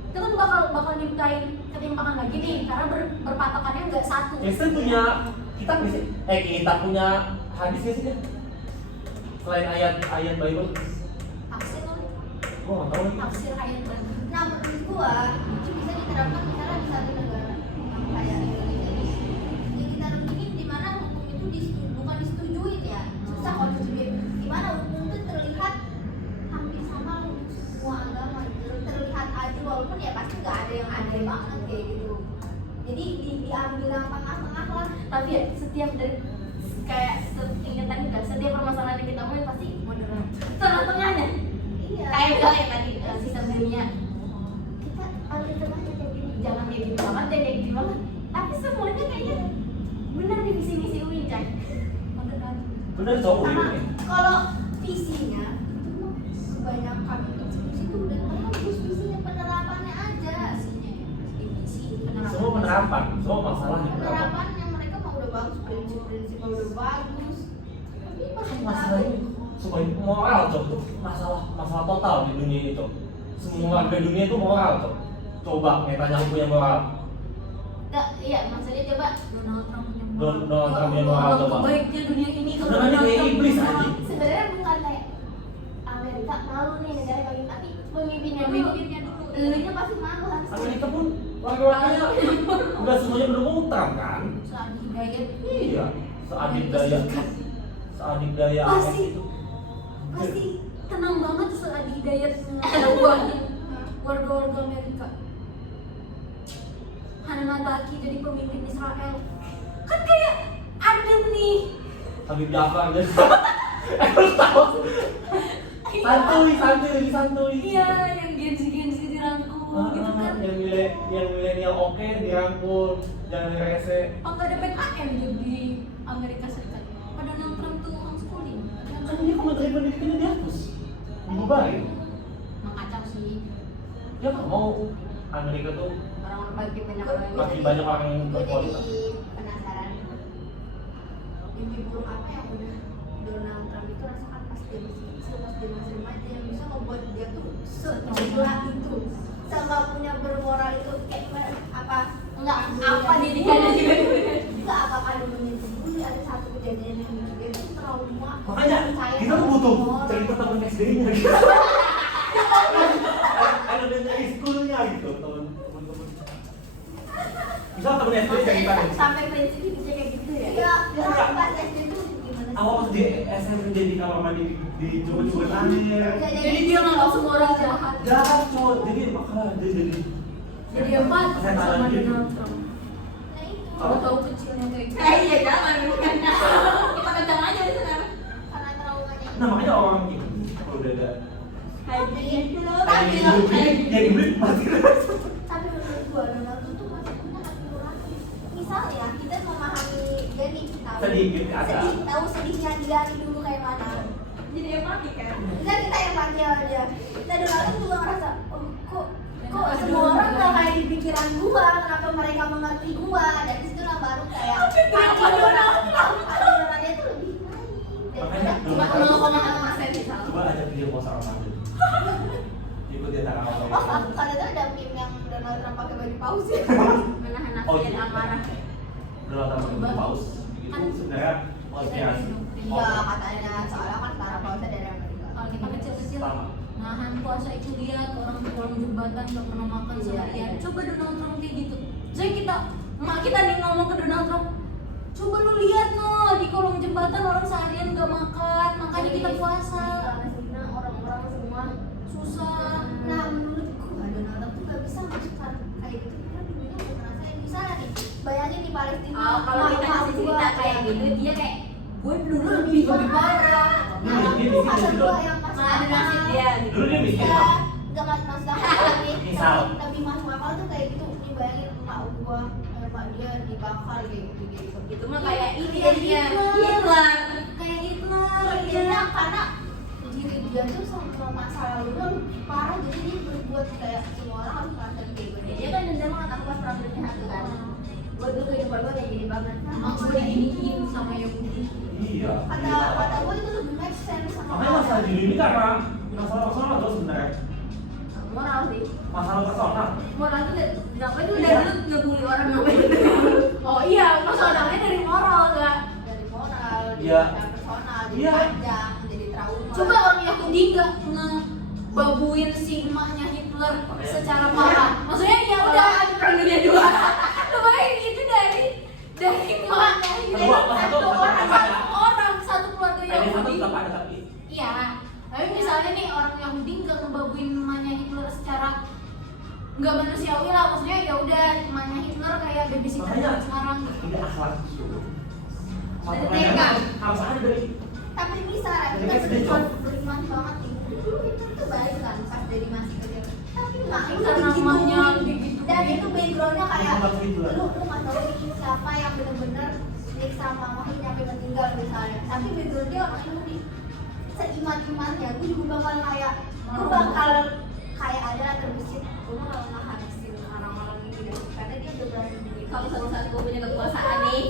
Itu kan bakal dimintain ketimpangan lagi nih karena berpatokannya nggak satu. Kristen punya kitab nggak sih? Kita punya hadis nggak sih dia? Selain ayat Bible. Tafsir kan? Gua nggak tahu lagi. Tafsir ayat Bible. Nah menurut gua itu bisa diterapkan misalnya di satu negara kayak Indonesia ini. Jadi ditaruh ini di mana hukum itu bukan disetujuin ya. Susah kalau disetujuin. Di mana hukum itu terlihat hampir sama untuk semua agama. Terlihat adil walaupun ya pasti nggak ada yang adil banget kayak gitu. Jadi diambil yang tengah-tengah lah. Tapi ya setiap dari kayak ingat tadi kan setiap permasalahan yang kita mulai pasti tengah-tengahnya Iya. kayak bilang ya tadi sistem dunia Kita kalau di tengahnya kayak gini, jangan kayak gini banget deh kayak gini banget tapi semuanya kayaknya benar di visi-misi UI kan. Bener cowok Sama ini. kalau visinya itu kebanyakan institusi itu udah bagus, visinya penerapannya aja aslinya ya. Visi Semua penerapan, semua masalah di penerapan. penerapannya mereka mah udah bagus, prinsip-prinsipnya udah bagus, tapi masih Masalah ini supaya moral cok, masalah total di dunia ini cok. Semua warga dunia itu moral cok. Coba tanya aku punya moral. iya maksudnya coba Donald Trump punya Donald Trump punya moral coba. kebaiknya dunia ini kalau Sebenarnya Donald kayak Trump iblis punya moral. anjing. Sebenarnya bukan kayak Amerika malu nih negara kayak gini, tapi pemimpinnya dulu. Dulunya pasti malu harus. Amerika pun warga-warganya udah semuanya mendukung Trump kan? Seadi Hidayat Iya, seadikdaya, seadikdaya Pasti. itu. pasti tenang banget Seadi Hidayat ngebuahin warga-warga Amerika. Hananataki jadi pemimpin Israel kan kayak adem nih. Habib Jafar jadi. Aku tahu. Santuy. Iya yang gensi dirangkul gitu kan. Yang milenial oke dirangkul, jangan rese. Oh nggak ada PKM tuh di Amerika Serikat. Pada Donald Trump tuh homeschooling. Kan dia Kementerian Pendidikannya dihapus, dibubarin. Mengacau sih. Dia nggak mau Amerika tuh orang bagi banyak makin banyak orang yang gue berkualitas. jadi penasaran mimpi buruk apa yang udah Donald Trump itu rasakan pas dia masih remaja yang bisa membuat dia tuh segila itu sama punya bermoral itu kayak apa Enggak apa didikannya juga. enggak apakah dulunya dulu ada satu kejadian yang bikin dia tuh trauma Makanya percaya kita tuh sama butuh orang. cerita temen SD-nya gitu. Ada dari schoolnya gitu temen-temen. Misal temen SD cerita nih. Sampai prinsip hidupnya kayak gitu ya. Iya, Iya, orang iya. pas SD tuh gimana sih? Awal pas di SMP dia di kamar mandi di coba-coba air. Jadi dia nganggap semua orang jahat. Jahat cowok, jadi makanya dia jadi Jadi apa Saya sama tahan gitu. Donald Trump? Nah itu Kalau tahu kecilnya kayak gitu. Iya jangan bukan. Kita kencang aja di sana. karena traumanya nah makanya orang ini kalau udah ada tapi kayak duit mati. tapi menurut gua Donald Trump tuh masih punya hati nurani. Misalnya kita memahami dia nih tahu Sedikit agak. tahu sedihnya dia nih dulu kayak mana. Jadi empati kan. Enggak kita yang mati sama dia. Kita Donald Trump juga ngerasa oh kok semua orang nggak kayak di pikiran gua, kenapa mereka mengerti gua, dan di situ lah baru kayak hati Donald Trump dia tuh lebih Makanya cuma Donald Trump 0,6% misalnya. coba ajak video puasa Ramadan. Ikut dia tarawih. Oh, kalau itu ada meme yang Donald Trump pakai baju paus ya. Menahan nafsu Oh, dan iya. amarah. Donald Trump itu paus. Itu sebenarnya konspirasi. Iya katanya soalnya kan para pausnya dari Amerika. Kalau kita kecil-kecil Sama. nahan puasa itu lihat orang di kolong jembatan nggak pernah makan Iya, seharian. iya. Coba Donald Trump kayak gitu. Jadi emak kita nih ngomong ke Donald Trump, coba lu lihat no di kolong jembatan orang seharian nggak makan, makanya kita puasa. Karena orang-orang semua Susah. Nah menurutku Donald Trump tuh nggak bisa masuk kayak gitu karena dulunya udah ngerasain misalnya nih bayangin di Palestina. kalau kita emak-emak kasih cerita gua kayak gitu dia kayak Gue dulu lebih parah. Nah, Dia aku bikin ada dulu. gua yang pas ada nasib dia gitu. Dulu dia miskin Iya, Pak. nggak masuk akal tapi Misal. tapi masuk akal tuh kayak gitu. Nih bayangin emak gua, emak dia dibakar kayak gitu. Itu mah kayak ini Kayak dia. Hitler. Hitler. Kayak Hitler. Akhirnya karena diri dia tuh sama masa lalunya parah jadi dia berbuat kayak semua orang harus ngerasain kayak gitu. Dia kan dendam banget aku pas perang dunia satu kan. Gue dulu kehidupan gue kayak gini banget. Emang gue diginiin sama Yahudi. Iya. Kata gue itu lebih make sense sama Makanya masalah di ini karena masalah personal terus sebenarnya. Moral sih. Masalah personal. Moral tuh ngapain tuh Iya. dari dulu ngebully orang ngapain? Oh iya, masalahnya dari moral nggak? dari moral, Iya. dari personal, jadi Iya. panjang, jadi trauma. Coba orang Yahudi nggak ngebabuin si emaknya Hitler secara parah. Maksudnya ya udah perang dunia dua. Lu bayangin itu dari emaknya Hitler satu keluarga Ada satu Yahudi. tetap ada tapi. Iya. Tapi misalnya nih orang Yahudi nggak ngebabuin emaknya Hitler secara nggak manusiawi lah. Maksudnya ya udah emaknya Hitler kayak babysitter Makanya sekarang. ini akhlak. Dari Makanya TK. harus ada dari tapi bisa Dari kita SD, beri Cok. nyaman banget dulu itu baik kan pas dari masih kecil tapi nggak Karena namanya gitu. dan itu backgroundnya kayak Bukan gitu lah. lu nggak tahu nih siapa yang bener-bener nyiksa mamahnya sampai meninggal misalnya tapi backgroundnya orang ini seiman-imannya gue juga bakal kayak gue bakal kayak ada terbesit gue bakal ngehabisin orang-orang ini deh karena dia udah berani Kalau suatu saat gue punya kekuasaan nih,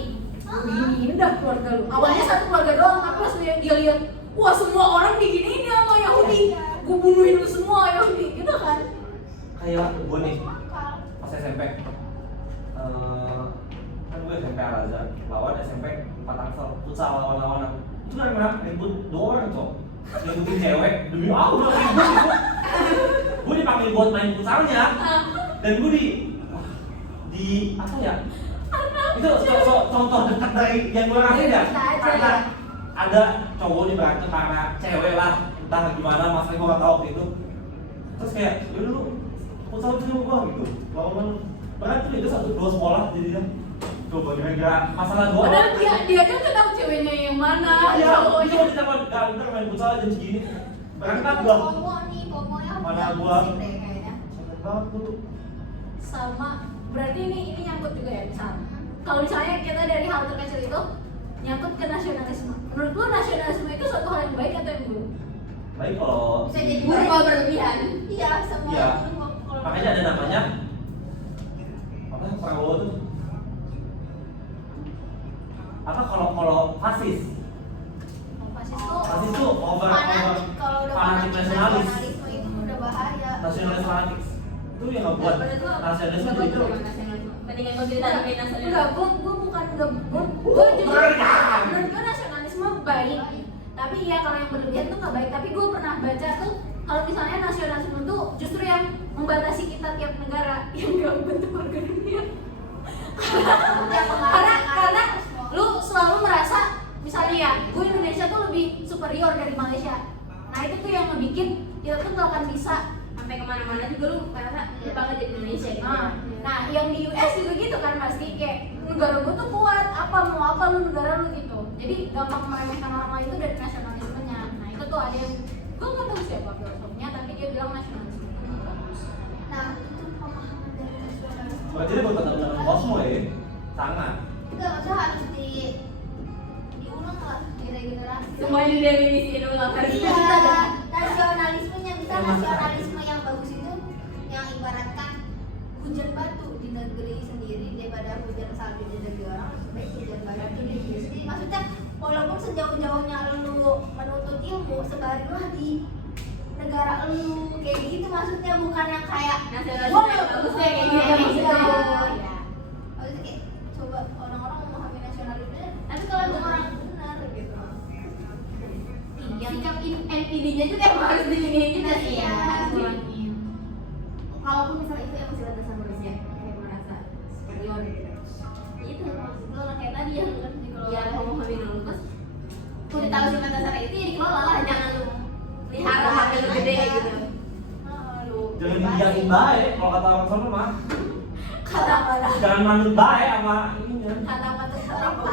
Ini dah keluarga lu. Awalnya satu keluarga doang, tapi pas dia lihat, wah semua orang diginiin ya sama Yahudi. Gue bunuhin lu semua Yahudi, gitu kan? Kayak gue nih pas SMP kan gue SMP Al-Azhar lawan SMP 4 Tangsel futsal lawan itu kan mereka ribut 2 orang cok ributin cewek demi Allah ribut itu gue dipanggil buat main futsalnya dan gue di apa ya itu contoh dekat dari yang gue rasain ya karena ada cowok nih berantem karena cewek lah entah gimana masalah gue gak tau waktu itu terus kayak yaudah lu futsal itu gue gitu lawan berantem itu 1-2 sekolah jadinya coba kira-kira masalah doang Padahal dia aja nggak tahu ceweknya yang mana, iya cowoknya. itu kita ntar main futsal jam segini berangkat gua Pomo nih pomonya Mana gua? deh kayaknya sakit banget tuh Sama, berarti ini nyangkut juga ya misalnya. Kalau misalnya kita dari hal terkecil itu nyangkut ke nasionalisme. Menurut lu nasionalisme itu suatu hal yang baik atau yang buruk? baik kalau bisa jadi buruk baik. kalau berlebihan. Iya semua Iya. buruk kalau makanya ada namanya apa yang Prabowo tuh apa kalau fasis fasis tuh over fanatik kalau udah fanatik nasionalis nasionalisme itu udah bahaya nasionalis fanatik itu yang ngebuat nasionalisme Nggak jadi betul nasionalisme. Mendingan gue cerita tentang nasionalisme. Enggak, gue bukan gue jujur Jangan. menurut gue nasionalisme baik. Tapi ya kalau yang berlebihan tuh nggak baik. Tapi gue pernah baca tuh kalau misalnya nasionalisme tuh justru yang membatasi kita tiap negara yang nggak bentuk warga dunia. karena lu selalu merasa misalnya ya gue Indonesia tuh lebih superior dari Malaysia. Nah itu tuh yang ngebikin kita tuh nggak akan bisa Sampai kemana-mana juga lu merasa lu bangga jadi Indonesia gitu. Nah, yang di US juga gitu kan pasti kayak negara gue tuh kuat, apa mau apa lu negara lu gitu. Jadi gampang meremehkan orang lain itu dari nasionalismenya. Nah itu tuh ada yang gue nggak tahu siapa filosofnya, tapi dia bilang nasionalisme itu bagus. nah itu pemahaman dari nasionalisme berarti dia bertentangan kosmo ya sangat enggak maksudnya harus diulang lah diregenerasi Semuanya didefinisiin ulang hari ini. iya nasionalismenya bisa nasionalisme yang bagus itu yang ibaratkan hujan batu di negeri sendiri daripada hujan salju di negeri orang lebih baik hujan batu di negeri sendiri maksudnya walaupun sejauh-jauhnya lu menuntut ilmu sebarinlah di negara lu kayak gitu maksudnya bukan yang kayak Nasionalisme yang bagus kayak gitu ya maksudnya. ya maksudnya kayak coba orang-orang memahami nasionalisme Tapi kalau yang orang benar gitu yang sikap NPD-nya juga emang harus diiniin juga sih ya. Kalaupun misalnya itu emang sifat dasar manusia kayak merasa superior gitu. Itu maksud lo kayak tadi yang dia memahami dulu terus udah tahu sifat dasar itu ya dikelola lah jangan lu pelihara sampai lu gede gitu. jangan dibiarin baik kalau kata orang sana mah Kata-kata jangan manut baik sama ininya kata-kata apa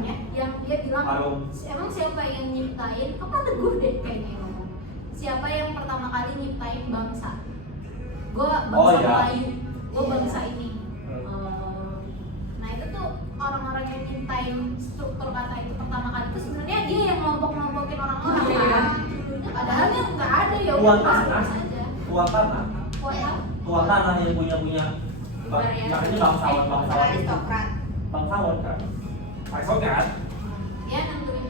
ya? Yang dia bilang Harum. emang siapa yang nyiptain? Apa Teguh deh kayaknya yang ngomong. Siapa yang pertama kali nyiptain bangsa? Gue bangsa Oh, iya. Melayu, gue Iya. bangsa ini. Nah itu tuh orang-orang yang nyiptain struktur kata itu pertama kali itu sebenarnya dia yang ngelompok-ngelompokin orang-orang Iya. kan. Padahal yang nggak ada ya Tuan udah tanah. pas aja. tuan tanah Kuat apa? tuan tanah yang punya makanya bangsawan aristokrat bangsawan kan aristokrat Dia nentuin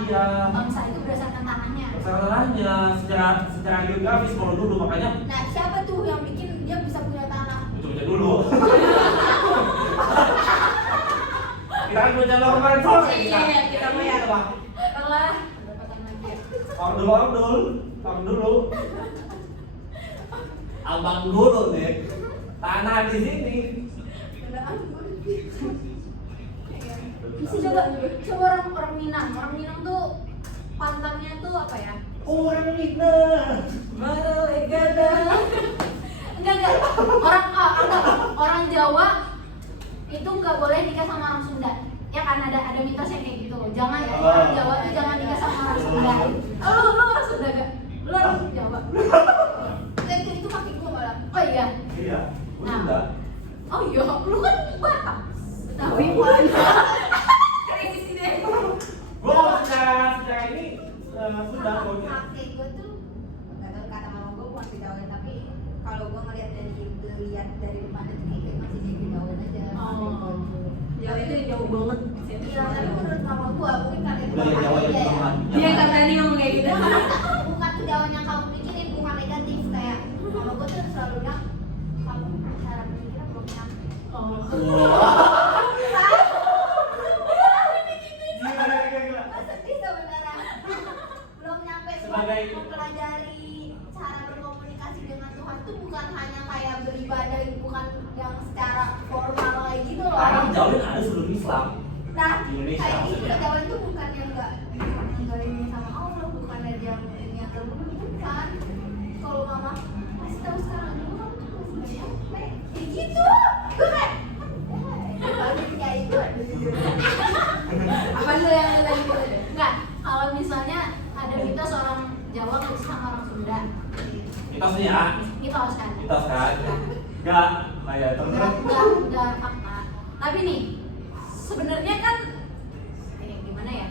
Iya. bangsa itu berdasarkan tanahnya. masalahnya secara geografis kalau dulu makanya nah siapa tuh yang bikin dia bisa punya tanah coba dulu kita kan punya nomor kemarin sore Iya, kita punya. Setelah pendapatan lagi. orang dulu abang dulu nih tanah di sini Coba orang Minang tuh pantannya tuh apa ya? orang Minang Enggak. Orang Jawa itu nggak boleh nikah sama orang Sunda. ya kan ada mitos yang kayak gitu. Jangan orang Jawa tuh jangan nikah sama orang Sunda. Lu orang Sunda gak? Lu orang Jawa. Itu kaki gue malah. Oh iya. Iya, gue Nah. enggak. Oh iya, lu kan Batak. Tapi Tapi bukan. kayak sih deh. Gue kalau secara ini sudah pokoknya. Kakek gue tuh nggak tahu kata mama gue bukan Kejawen, tapi kalau gue ngeliat dari depannya tuh kayak masih jadi Kejawen aja. Oh. Jawa itu jauh banget. Iya, tapi menurut mama gue mungkin karena Udah kayak Jawa ya, ya. Dia kan tadi ngomong kayak gitu. Bukan Kejawen yang kamu pikirin, bukan negatif kayak mama gue tuh selalu bilang kamu cara berpikir belum nyampe. Oh. Gila. Sedih sebenarnya. Belum nyampe Sebagai- mempelajari cara berkomunikasi dengan Tuhan tuh bukan hanya kayak beribadah, bukan yang secara formal kayak gitu loh. Karena Jawa ada seluruh Islam. Nah, di Indonesia kayak gitu maksudnya. Kejawen tuh bukan yang enggak ini sama Allah, bukan yang ini yang terbunuh, bukan. Kalau mama masih tahu sekarang dulu kamu tuh masih nggak nyampe. Kayak gitu. Gue kayak kayak itu Apa tuh yang lu tadi bilang? Enggak, kalau misalnya ada mitos orang Jawa nggak bisa sama orang Sunda. Mitos nih ya. Mitos kan? Mitos kan. Enggak kayak terus. Enggak fakta. Tapi nih, sebenarnya kan ini gimana ya?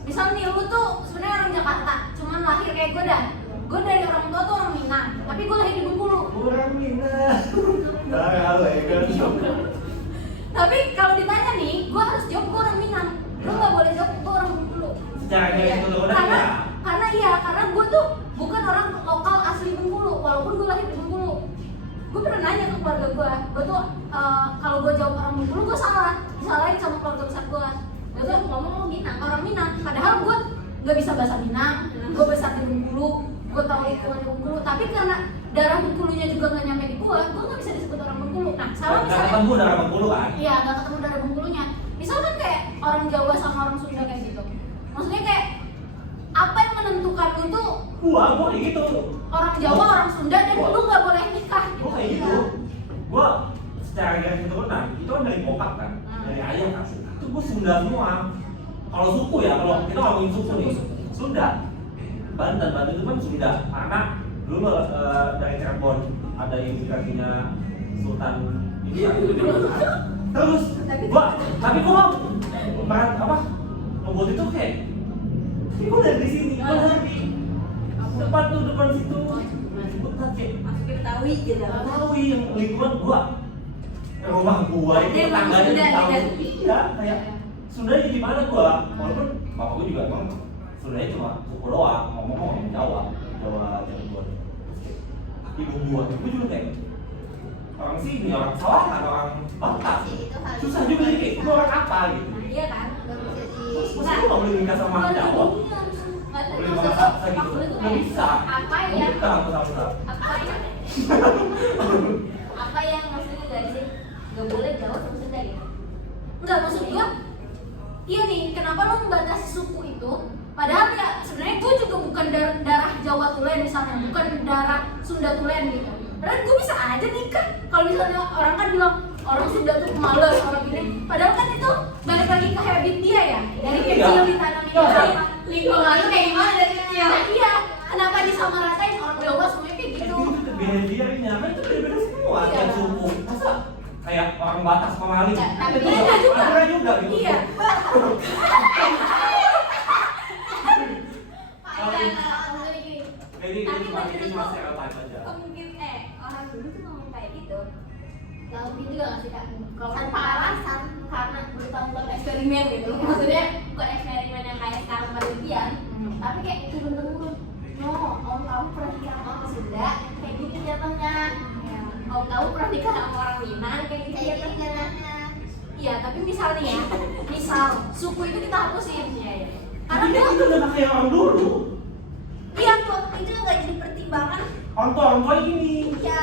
Misal nih lu tuh sebenarnya orang Jakarta, cuman lahir kayak gue dah. Gue dari orang tua tuh orang Minang, tapi gue lahir di Bengkulu. Kurang minat. Nah, kan. Tapi kalau ditanya nih, gue harus jawab gue orang Minang. Lu nggak boleh jawab gue orang Bengkulu. Secara kayak itu udah Karena, ya. karena gue tuh bukan orang lokal asli Bengkulu, walaupun gue lahir di Bengkulu. Gue pernah nanya ke keluarga gue tuh kalau gue jawab orang Bengkulu gue salah, disalahin sama keluarga besar gue. Gue tuh ngomong Minang, orang Minang. Padahal gue nggak bisa bahasa Minang, gue besar di Bengkulu, gue tahu lingkungan di Bengkulu. Tapi karena darah Bengkulunya juga nggak nyampe di gue nggak bisa disebut orang Bengkulu. Nah, sama Nggak misalnya, ketemu darah Bengkulu kan? iya nggak ketemu darah Bengkulunya. Misalkan kayak orang Jawa sama orang Sunda kayak gitu. Maksudnya kayak apa yang menentukan lu tuh Gua kayak gitu. orang Jawa, orang Sunda, dan lu nggak boleh nikah gitu. Gua kayak gitu. Gua secara garis keturunan itu kan dari bokap kan, dari ayah kan. Itu gua Sunda semua. Kalau suku ya, kalau kita ngomongin suku nih, Sunda. Banten itu kan Sunda. Karena dulu dari Cirebon ada imigrasinya Sultan ini. Terus tapi gua barat apa? Membuat itu kayak gua dari sini, gua dari depan situ. Gua kayak Masukin Betawi gitu. Betawi yang lingkungan gua, rumah gua itu Dia emang tetangganya Sunda, Betawi. gitu. Iya, kayak Sundanya di mana gua, walaupun bapak gua juga emang Sundanya cuma suku doang, ngomong Jawa Cirebon. Ibu gua juga kayak orang sini, orang Sawangan, orang Batak. Susah juga nih, kayak gua orang apa gitu. Iya kan? Terus gua nggak boleh nikah sama orang Jawa. Boleh maksa gitu, nggak bisa. Apa Nggak ya? bisa aku sama. Apa yang maksudnya dari sini nggak boleh Jawa sama Sunda gitu? Enggak, maksud gua iya nih, kenapa lu membatasi suku itu? Padahal ya sebenarnya gua juga bukan darah Jawa tulen misalnya, bukan darah Sunda tulen gitu. Padahal gua bisa aja nikah. Kalau misalnya orang kan bilang orang Sunda tuh males, orang gini. Padahal kan itu balik lagi ke habit dia ya. Dari kecil ditanamin Iya. Lingkungan tuh kayak gimana dari kecil? Nah, iya, kenapa disamaratain orang Jawa semuanya kayak gitu? Itu behaviornya, kan itu beda-beda semua, Iya. tiap suku. Masa kayak orang Batak sama Mali, Tapi itu beda juga. ada juga gitu. Iya. Jadi Tapi itu cuma menurut lo, stereotype aja. orang dulu tuh ngomong kayak gitu. Gak mungkin juga nggak sih kak? Kalau Tanpa alasan, karena bertahun-tahun eksperimen gitu. Maksudnya bukan eksperimen yang kayak sekarang penelitian, tapi kayak turun temurun. No, om kamu pernah nikah sama orang Sunda, kayak gini jatuhnya. Om kamu pernah nikah sama orang Minang, kayak gini jatuhnya. iya, tapi misalnya ya, misal suku itu kita hapusin. Iya, iya. Karena Tapi gua kan itu udah kayak orang dulu. Iya kok itu nggak jadi pertimbangan Orang tua ini. ya